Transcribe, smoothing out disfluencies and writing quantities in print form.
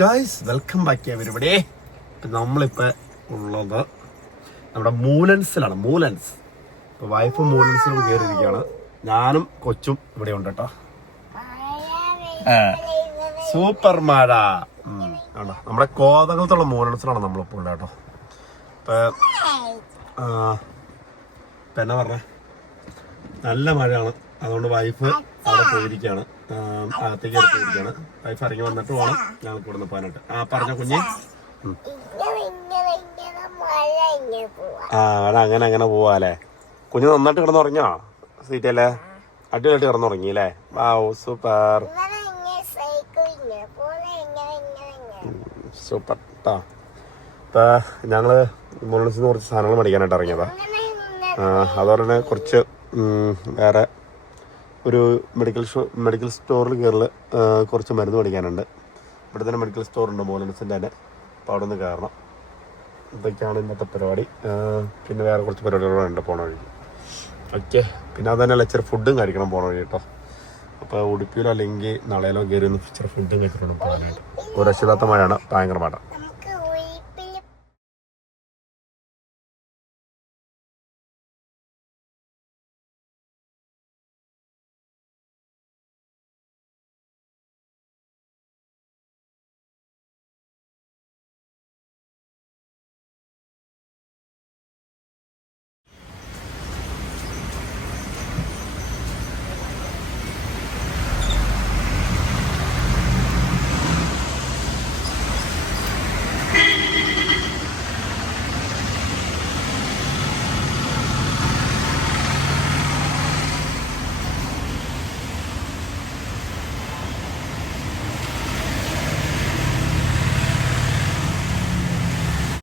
Guys welcome back everybody. നമ്മളിപ്പോൾ ഉള്ളത് നമ്മുടെ മൂലൻസിലാണ്. മൂലൻസ് ഇപ്പോൾ വൈഫ് മൂലൻസിലും കയറിയിരിക്കുകയാണ്. ഞാനും കൊച്ചും ഇവിടെ ഉണ്ട് കേട്ടോ. സൂപ്പർ മഴ ആണോ. നമ്മുടെ കോതകളത്തുള്ള മൂലൻസിലാണ് നമ്മളിപ്പോൾ ഉള്ളത് കേട്ടോ. ഇപ്പം എന്നാ പറഞ്ഞേ, നല്ല മഴയാണ്. അതുകൊണ്ട് വൈഫ് അവിടെ പോയിരിക്കുകയാണ്, അകത്തേക്ക് പോയിരിക്കുകയാണ്. വൈഫ് ഇറങ്ങി വന്നിട്ട് വേണം ഞങ്ങൾക്ക് ഇവിടെ നിന്ന് പോകാനായിട്ട്. പറഞ്ഞ കുഞ്ഞ് അങ്ങനെ അങ്ങനെ പോവാല്ലേ. കുഞ്ഞ് നന്നായിട്ട് കിടന്നുറങ്ങിയോ? സീറ്റല്ലേ അടിപൊളിയായിട്ട് കിടന്നുറങ്ങി അല്ലേ? സൂപ്പർ സൂപ്പർ കേട്ടോ. ഇപ്പൊ ഞങ്ങള് മുകളിൽ കുറച്ച് സാധനങ്ങൾ മേടിക്കാനായിട്ട് ഇറങ്ങിയതാ. അതുപോലെ തന്നെ കുറച്ച് വേറെ ഒരു മെഡിക്കൽ സ്റ്റോറിൽ കയറിൽ കുറച്ച് മരുന്ന് മേടിക്കാനുണ്ട്. ഇവിടെ തന്നെ മെഡിക്കൽ സ്റ്റോറുണ്ട് മോലൻസിൻ്റെ തന്നെ. അപ്പോൾ അവിടെ നിന്ന് കയറണം. ഇതൊക്കെയാണ് ഇന്നത്തെ പരിപാടി. പിന്നെ വേറെ കുറച്ച് പരിപാടികളുണ്ട് പോണ വഴി. ഓക്കെ, പിന്നെ അത് തന്നെ ഇച്ചിരി ഫുഡും കഴിക്കണം പോണ വഴി കേട്ടോ. അപ്പോൾ ഉടുപ്പിയിലോ അല്ലെങ്കിൽ നാളെയിലോ കയറി ഒന്ന് ഇച്ചിരി ഫുഡും കഴിച്ചിട്ടുണ്ട് പോകാനായിട്ട്. ഒരു രക്ഷിതാത്ത മഴയാണ്, ഭയങ്കര മഴ.